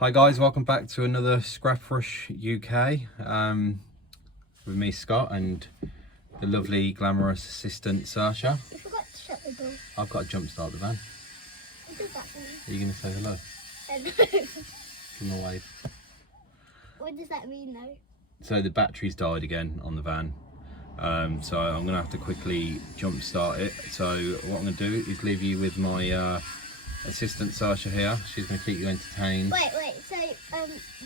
Hi guys, welcome back to another Scrap Rush UK with me Scott and the lovely glamorous assistant Saoirse. You forgot to shut the door. I've got to jump start the van. What does that mean? Are you going to say hello? Give them a wave. What does that mean though? So the battery's died again on the van, so I'm going to have to quickly jump start it. So what I'm going to do is leave you with my assistant Saoirse here. She's going to keep you entertained. Wait, so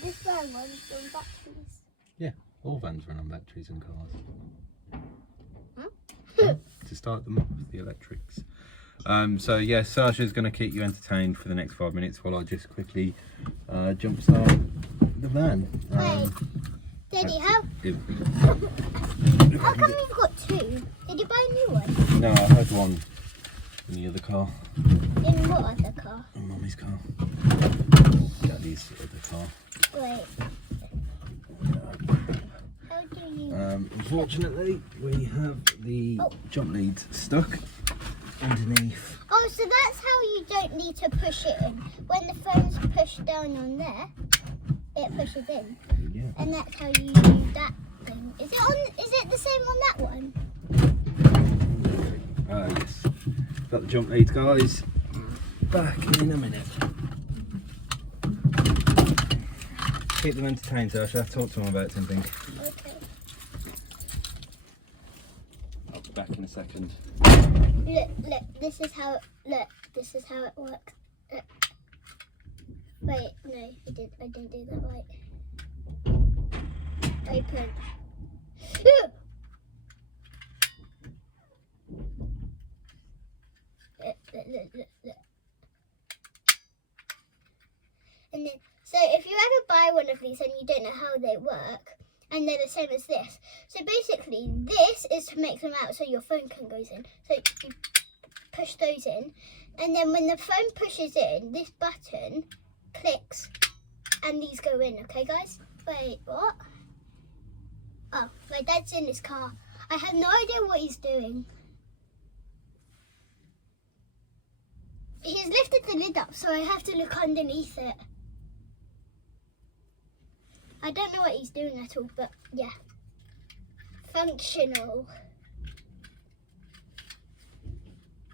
this van runs on batteries? Yeah, all vans run on batteries and cars. Huh? To start them up with the electrics. So yeah, Saoirse's going to keep you entertained for the next 5 minutes while I just quickly jump start the van. Wait, Daddy, how come you've got two? Did you buy a new one? No, I had one in the other car. In what other car? In Mummy's car. Daddy's other car. Wait. How do you... Unfortunately, we have the jump leads stuck underneath. Oh, so that's how you don't need to push it in. When the phone's pushed down on there, it pushes in. Yeah. And that's how you do that thing. Is it the same on that one? Yes. Got the jump leads, guys. Back in a minute. Keep them entertained, Saoirse. Talk to them about something. Okay. I'll be back in a second. Look, this is how it works. Look. Wait, no, I didn't do that right. Open. Look. And then, so if you ever buy one of these and you don't know how they work, and they're the same as this. So basically, this is to make them out so your phone can go in. So you push those in, and then when the phone pushes in, this button clicks, and these go in. Okay, guys? Wait, what? Oh, my dad's in his car. I have no idea what he's doing. He's lifted the lid up, so I have to look underneath it. I don't know what he's doing at all, but yeah. Functional.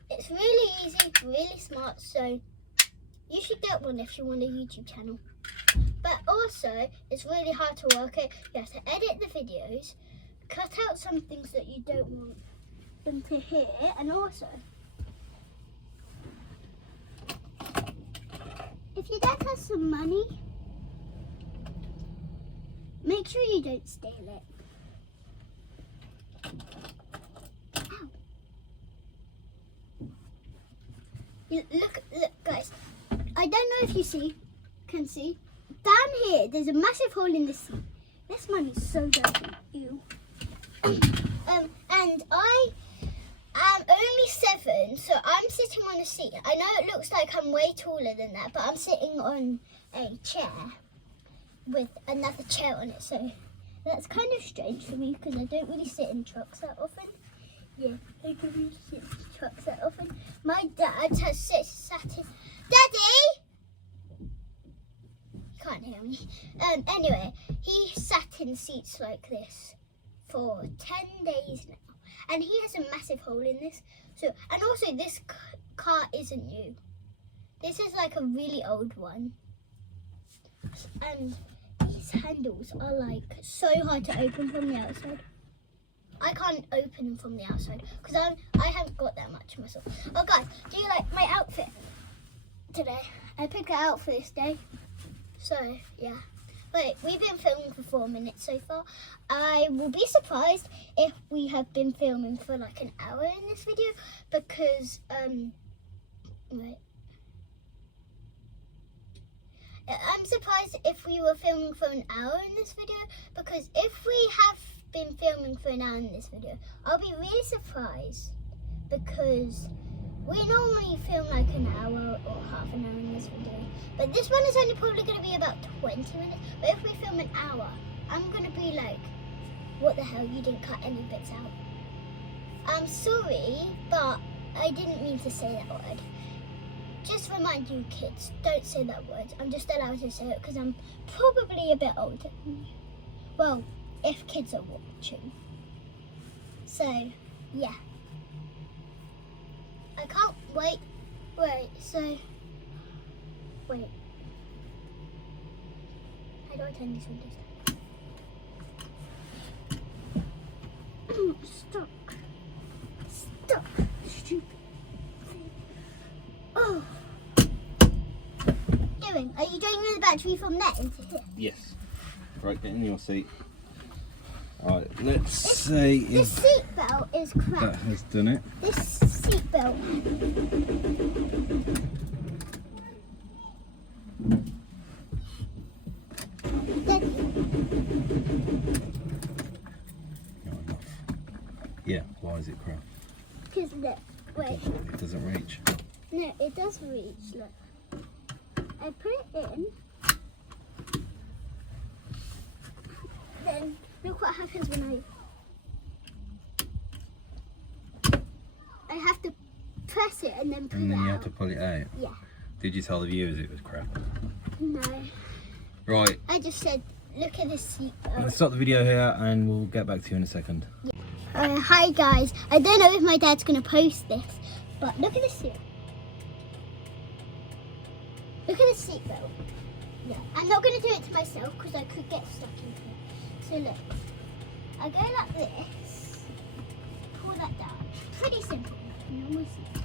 It's really easy, really smart, so you should get one if you want a YouTube channel. But also, it's really hard to work it. You have to edit the videos, cut out some things that you don't want them to hear, and also, if your dad has some money, make sure you don't steal it. Ow. Look, guys. I don't know if you can see. Down here, there's a massive hole in this seat. This one is so dirty. Ew. And I am only 7, so I'm sitting on a seat. I know it looks like I'm way taller than that, but I'm sitting on a chair with another chair on it, so that's kind of strange for me because I don't really sit in trucks that often. Yeah, I don't really sit in trucks that often. My dad has sat in... Daddy! You can't hear me. Anyway, he sat in seats like this for 10 days now, and he has a massive hole in this. So, and also this car isn't new. This is like a really old one, and these handles are like so hard to open from the outside. I can't open them from the outside because I haven't got that much muscle. Oh guys, do you like my outfit today? I picked it out for this day. So yeah. Wait, we've been filming for 4 minutes so far. I will be surprised if we have been filming for like an hour in this video because wait. I'm surprised if we were filming for an hour in this video, because if we have been filming for an hour in this video, I'll be really surprised because we normally film like an hour or half an hour in this video. But this one is only probably going to be about 20 minutes. But if we film an hour, I'm going to be like, what the hell, you didn't cut any bits out. I'm sorry, but I didn't mean to say that word. just remind you kids, don't say that word. I'm just allowed to say it because I'm probably a bit older than you. Well, if kids are watching. So, yeah. I can't wait. Wait. How do I turn these windows down? Stop. Stupid. Oh. Are you draining the battery from there into here? Yes. Right, get in your seat. Alright, let's see The if seat belt is crap. that has done it. This seat belt. Yeah, why is it crap? Because look, wait. It doesn't reach. No, it does reach. Look. I put it in. Then look what happens when I have to press it and then pull And it then you out. have to pull it out. Yeah. Did you tell the viewers it was crap? No. Right. I just said, look at this seat Let's belt. stop the video here and we'll get back to you in a second. Hi guys. I don't know if my dad's going to post this, but look at this seat. Look at the seat belt. Yeah. I'm not going to do it to myself because I could get stuck in here. So look. I go like this. Pull that down. Pretty simple. Normal seat.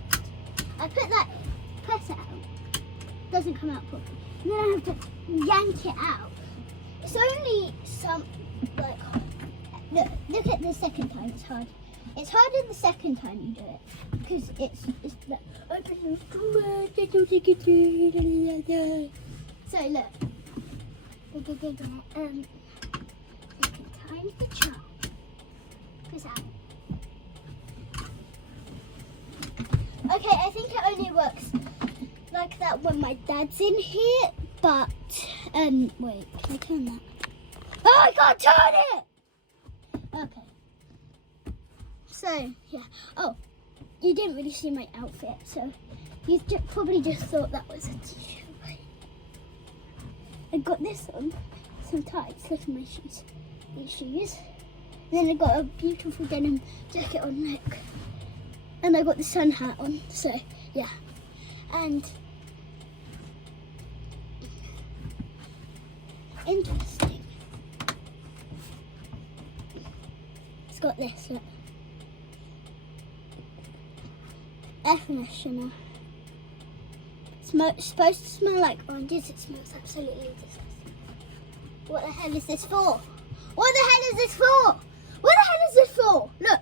I put that in. Press it out. Doesn't come out properly. And then I have to yank it out. It's only some, like, look at the second time, it's hard. It's harder the second time you do it. Because it's like, so look. Second time's the charm. Press out. Okay, I think it only works like that when my dad's in here, but wait, can I turn that? Oh, I can't turn it! Okay. So, yeah. Oh, you didn't really see my outfit, so you probably just thought that was a t-shirt. I got this on, some tights, look at my shoes. These shoes. And then I got a beautiful denim jacket on, look. And I got the sun hat on, so yeah. And interesting. It's got this, look. Air freshener. It's supposed to smell like oranges. It smells absolutely disgusting. What the hell is this for? What the hell is this for? What the hell is this for? Look.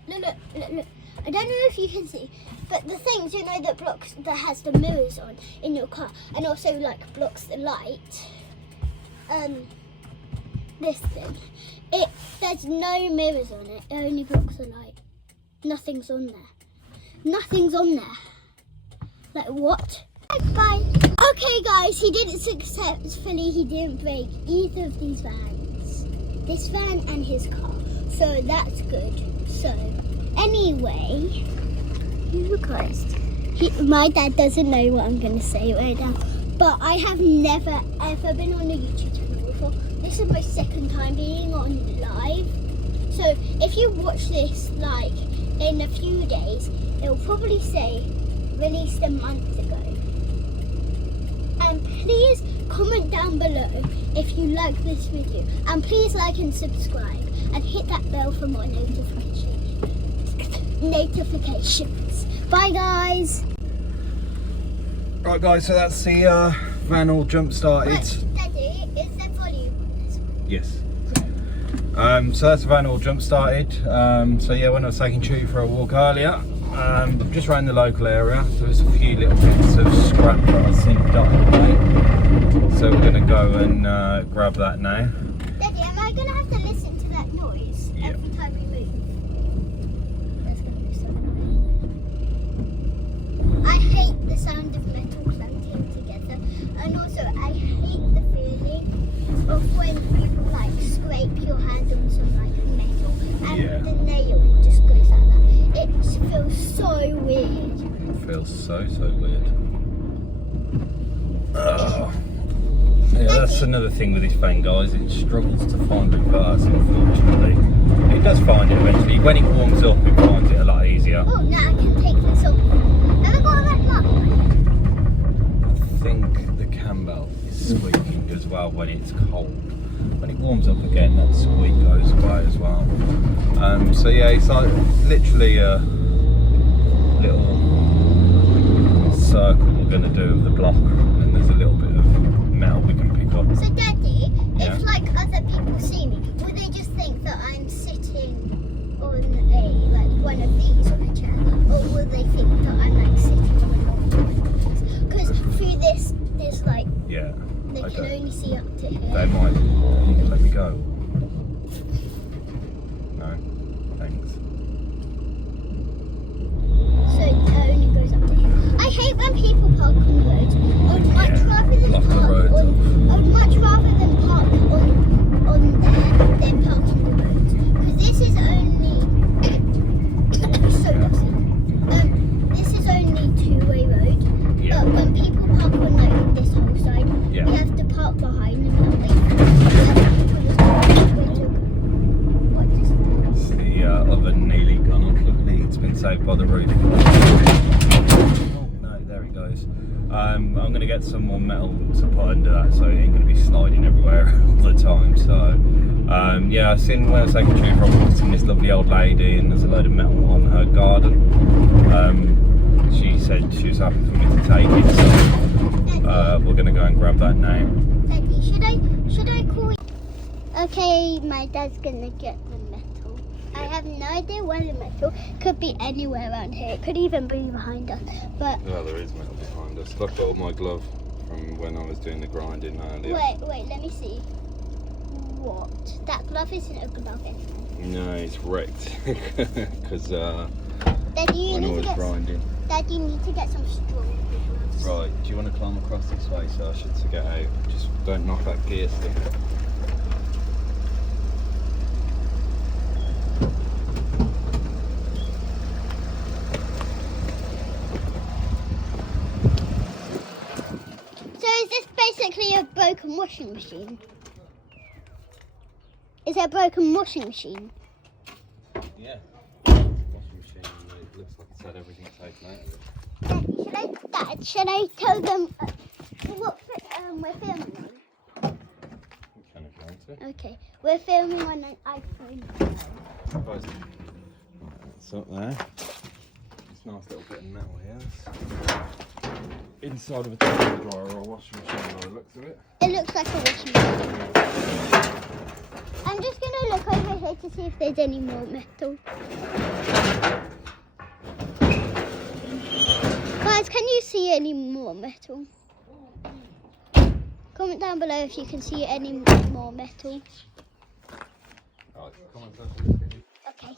I don't know if you can see, but the things, you know, that has the mirrors on in your car, and also like blocks the light. This thing, there's no mirrors on it. It only blocks the light. Nothing's on there. Nothing's on there. Like what? Bye. Okay, guys, he did it successfully. He didn't break either of these vans. This van and his car. So that's good. So anyway, Christ, my dad doesn't know what I'm going to say right now, but I have never ever been on a YouTube channel before. This is my second time being on live. So if you watch this like in a few days, it'll probably say released a month ago. And please comment down below if you like this video, and please like and subscribe and hit that bell for more notifications. Bye guys. Right guys, so that's the van all jump started. Daddy, is there volume on this one? Yes. So that's the van all jump started. So yeah, when I was taking Chewy for a walk earlier, just around the local area, there was a few little bits of scrap that I think died away. So we're going to go and grab that now. Daddy, am I going to have to listen to that noise every time we move? That's going to be so annoying. I hate the sound of metal clanking together, and also I hate the feeling of when you like scrape your hand on some like metal and the nail just goes like that. It feels so weird. It feels so weird. Yeah, that's another thing with this van, guys. It struggles to find reverse, unfortunately. It does find it eventually. When it warms up, it finds it a lot easier. Oh, now I can take this off. Have I got a red mark? I think the cam belt is squeaking as well when it's cold. When it warms up again, that squeak goes away as well. So yeah, it's like literally a little circle we're going to do of the block, and there's a little bit of metal we can pick up. So Daddy, Yeah. if like other people see me, will they just think that I'm sitting on a like one of these on a chair, or will they think that I'm like sitting on a long one? Because through this, there's like Yeah. they can only see up to They here. might. You can let me go. No, thanks. So it only goes up to here. I hate when people park on the roads. I would much rather than block the park roads on. I would much rather than park on there than park in the roads. Because this is only so dusty. This is only two-way road. Yeah. But when people park on like this whole side, Yeah. we have to park behind them and wait. We have to put this way to go. What is this? The oven nearly gone off. Luckily, it's been saved by the roof. Oh no, there it goes. I'm going to get some more metal to put under that, so it ain't going to be sliding everywhere all the time. So yeah, I seen when I was taking tube from visiting this lovely old lady, and there's a load of metal on her garden. She said she was happy for me to take it, so we're going to go and grab that now. Daddy, should I call you? Okay, my dad's gonna get the metal. I have no idea where the metal could be anywhere around here. It could even be behind us. But Yeah, there is metal behind us. I've got my glove from when I was doing the grinding earlier. wait, let me see. What? That glove isn't a glove anymore. No, it's wrecked because Daddy, you when I need to was get. grinding. Daddy, you need to get some strong gloves. Right, do you want to climb across this way, Saoirse, to get out? Just don't knock that gear stick. So is this basically a broken washing machine? Is it a broken washing machine? Yeah. Washing machine, it looks like it's had everything taken out of it. Dad, should I tell them what we're filming on? You can if you want to. Okay, we're filming on an iPhone. Right, it's up there. It's a nice little bit of metal here. Inside of a tumble dryer or a washing machine by the looks of it. It looks like a washing machine. I'm just going to look over here to see if there's any more metal. Guys, can you see any more metal? Comment down below if you can see any more metal. Right, come on, Saoirse. Okay.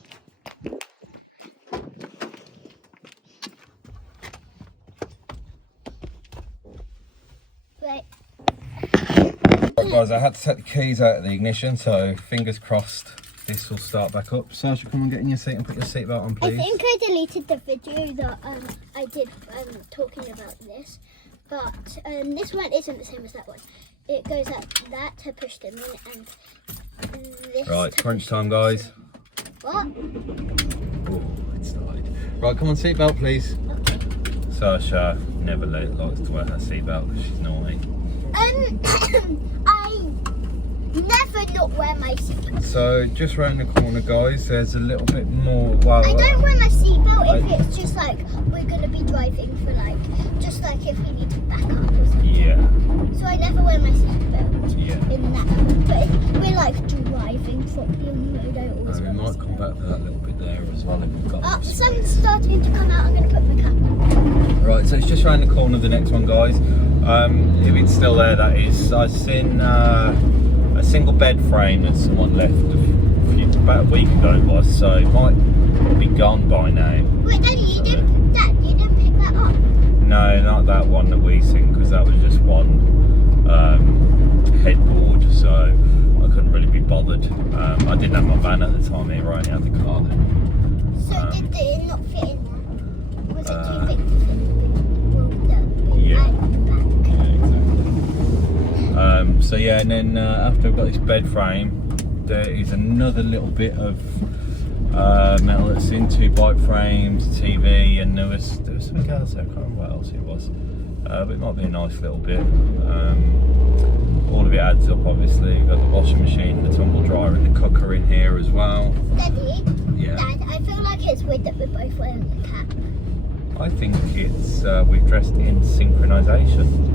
Right. Right, guys, I had to take the keys out of the ignition, so fingers crossed this will start back up. Saoirse, come on, get in your seat and put your seatbelt on, I please. think I deleted the video that I did talking about this, but this one isn't the same as that one. It goes like that to push them in, and this. Right, to crunch push time, them. guys. What? Oh, it started. Right, come on, seatbelt, please. Okay. Saoirse never likes to wear her seatbelt because she's naughty. I never not wear my seatbelt. So just round the corner, guys, there's a little bit more. Well, I don't wear my seatbelt if it's just like we're gonna be driving for like, just like if we need to back up or something. yeah, So I never wear my seatbelt yeah. in that. But if we're like driving properly on the road, I always We wear my might come seatbelt. back to that little bit there as well if we've got Oh, enough sun's space. starting to come out. I'm gonna put my cap on. Right, so it's just round the corner of the next one, guys. If it's still there, that is. I've seen a single bed frame that someone left about a week ago, it was, so it might be gone by now. Wait, Daddy, you didn't pick that up. No, not that one that we seen, because that was just one headboard, so I couldn't really be bothered. I didn't have my van at the time here, I only had the car then. So did it not fit in there? Was it too big to fit in the big, well, the big yeah. bag? So yeah, and then after I've got this bed frame, there is another little bit of metal that's in, 2 bike frames, TV, and there was something else there. I can't remember what else it was, but it might be a nice little bit. All of it adds up, obviously. We've got the washing machine, the tumble dryer, and the cooker in here as well. Daddy, Yeah. Dad, I feel like it's weird that we're both wearing a cap. I think it's we've dressed in synchronisation.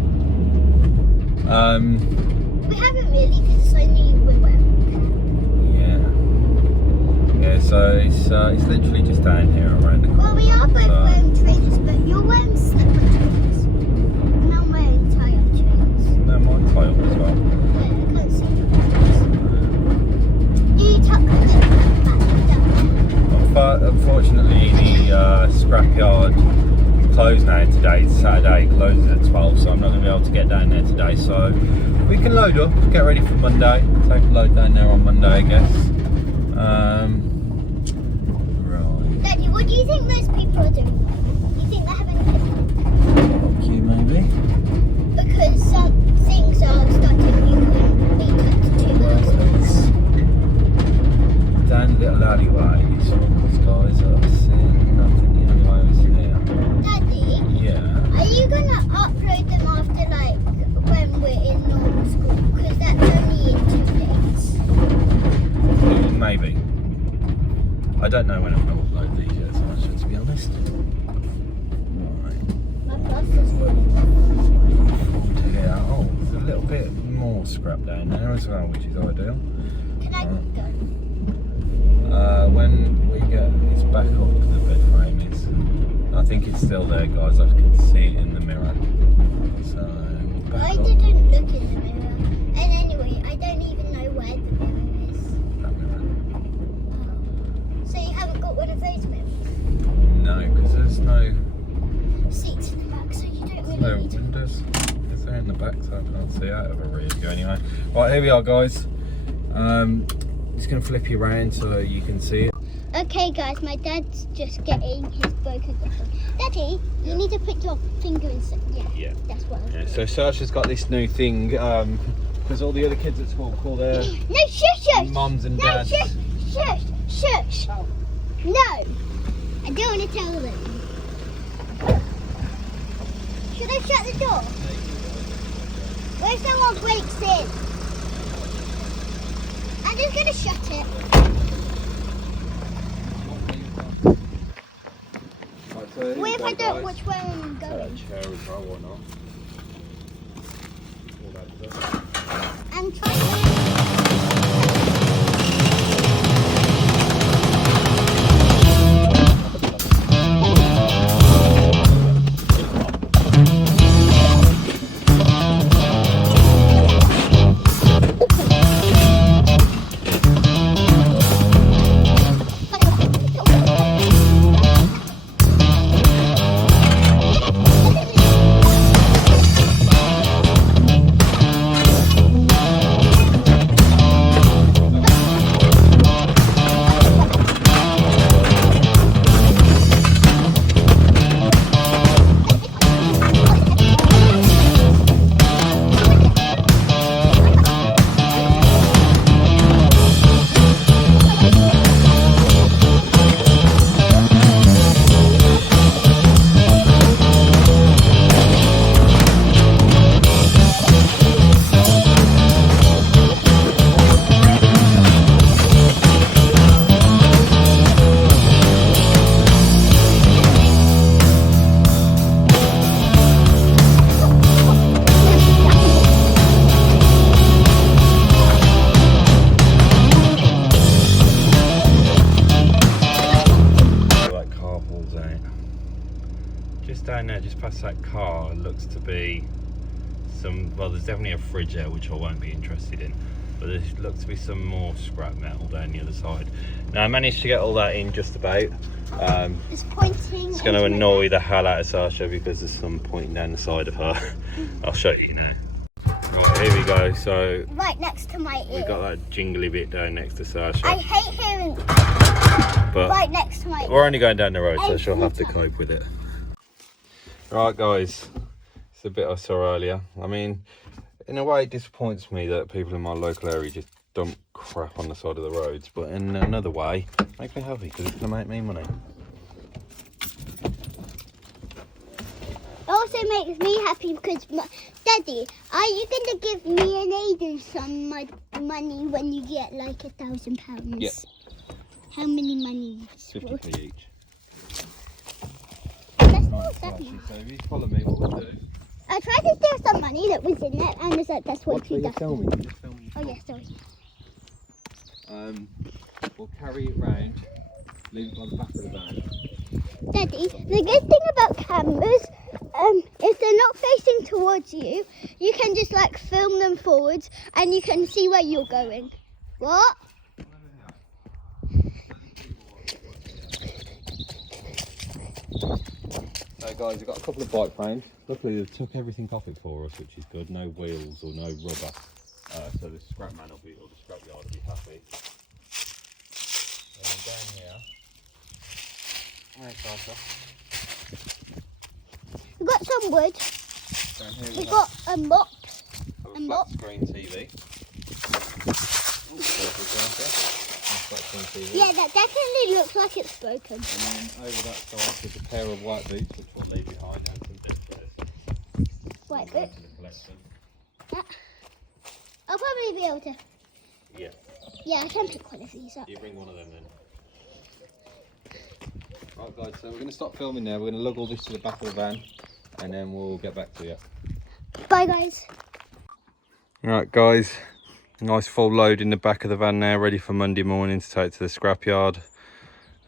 We haven't really, because it's only we're wearing a cap. Yeah, so it's literally just down here around the corner. Well, we are both So- wearing trainers, but you're wearing slipper trainers. And I'm wearing tie-up trainers. No, mine tie up as well. Yeah, I can't see the buttons. You tuck them back down. Unfortunately, the scrapyard closed now today. It's Saturday, it closes at 12, so I'm not going to be able to get down there today. So we can load up, get ready for Monday. Take a load down there on Monday, I guess. Right. Daddy, what do you think those people are doing? Do you think they're having a Barbecue, maybe? because some things are starting you can be cut to 2 hours. Down the little alleyway, these guys are seeing nothing. The only way was here. Daddy, Yeah. are you gonna upload them after like when we're in normal school? Because that's only in 2 days. Maybe. I don't know when I'm going to upload these yet, so I should, to be honest. Right. My plaster's really Yeah. Oh, there's a little bit more scrap down there as well, which is ideal. Can I go? When we get this back up, the bed frame is. I think it's still there, guys. I can see it in the mirror. So back I up. didn't look in the mirror. And anyway, I don't even know where the mirror is. That mirror. Oh. So you haven't got one of those mirrors? No, because there's no Seats in the back, so you don't really no need to. windows. Is there in the back, so I can't see out of a rear view anyway. Right, here we are, guys. Just gonna flip you around so you can see it. Okay guys, my dad's just getting his broken glasses. Daddy, you need to put your finger in Yeah. that's what I was Yeah, doing. so Saoirse's got this new thing, because all the other kids at school call their No, shush! mums and No, dads. shush! No! I don't want to tell them. Should I shut the door? What if someone breaks in? I'm just going to shut it. What if I don't which way I'm going? Chair as well or not? I'm trying. Down there, just past that car, looks to be some. Well, there's definitely a fridge there, which I won't be interested in. But there looks to be some more scrap metal down the other side. Now I managed to get all that in just about. It's pointing. It's going to annoy the hell out of Saoirse because there's some pointing down the side of her. I'll show you now. Right, here we go. So Right next to my ear. we got that jingly bit down next to Saoirse. I hate hearing But right next to my ear. we're only going down the road, so she'll have to cope with it. Right, guys, it's a bit I saw earlier. I mean, in a way it disappoints me that people in my local area just dump crap on the side of the roads, but in another way it makes me happy because it's going to make me money. It also makes me happy because, Daddy, are you going to give me and Aiden some money when you get like £1,000? Yeah. How many money? 50p each. That's not that much. So if you follow me, what we'll do... I tried to steal some money that was in there, and was like, that's what you just tell me. Oh yeah, sorry. We'll carry it round, leave it by the back of the van. Daddy, the good thing about cameras, if they're not facing towards you, you can just like film them forwards, and you can see where you're going. What? So guys, we've got a couple of bike frames. Luckily they've took everything off it for us, which is good. No wheels or no rubber. So the scrap man will be, or the scrap yard will be happy. And then down here, We've got some wood. down here We've got a mop. a flat screen TV. Yeah, that definitely looks like it's broken. And then over that side there's a pair of white boots, which we'll leave behind, and some bits for this. White boots? Collection. I'll probably be able to. Yeah. Yeah, I can pick one of these up. You bring one of them then. Right guys, so we're going to stop filming now. We're going to lug all this to the back of the van and then we'll get back to you. Bye guys. Right guys, nice full load in the back of the van now, ready for Monday morning to take to the scrapyard.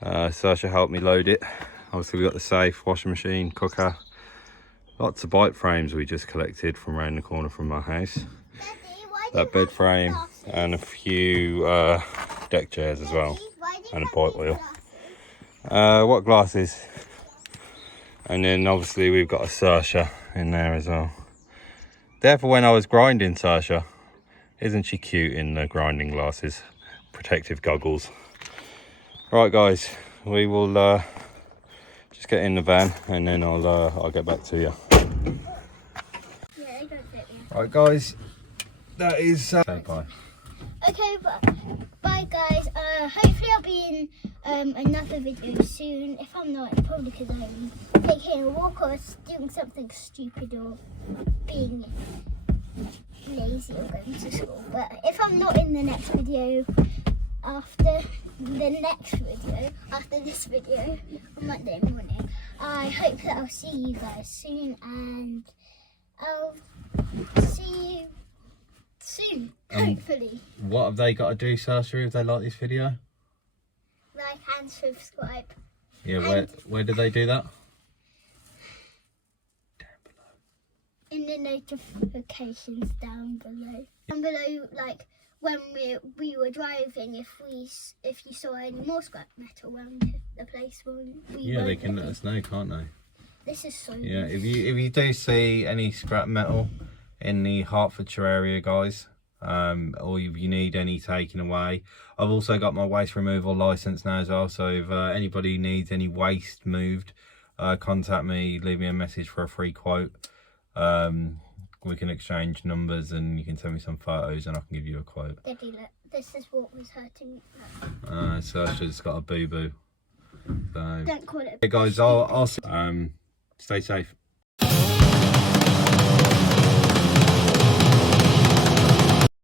Saoirse helped me load it. Obviously we've got the safe, washing machine, cooker. Lots of bike frames we just collected from around the corner from my house. That bed frame and a few deck chairs as well, and a bike wheel. What glasses? And then obviously we've got a Saoirse in there as well. There for when I was grinding, Saoirse. Isn't she cute in the grinding glasses? Protective goggles. Right guys, we will just get in the van and then I'll get back to you. Yeah, they don't fit me. Right guys, that is... Say bye. Okay, bye guys. Hopefully I'll be in another video soon. If I'm not, it's probably because I'm taking a walk or doing something stupid or being lazy or going to school. But if I'm not in the next video, after this video on Monday morning, I hope that I'll see you guys soon, and I'll see you soon, hopefully. What have they got to do, Saoirse, if they like this video? Like and subscribe. Yeah, where did they do that? In the notifications down below. Down below, like when we were driving, if you saw any more scrap metal around the place when Yeah, they can let us know, can't they? This is so Yeah, if you do see any scrap metal in the Hertfordshire area, guys, or if you need any taken away, I've also got my waste removal license now as well. So if anybody needs any waste moved, contact me, leave me a message for a free quote. We can exchange numbers and you can send me some photos and I can give you a quote. Daddy, look, this is what was hurting me. So I've just got a boo-boo. So, don't call it a hey guys, I'll stay safe.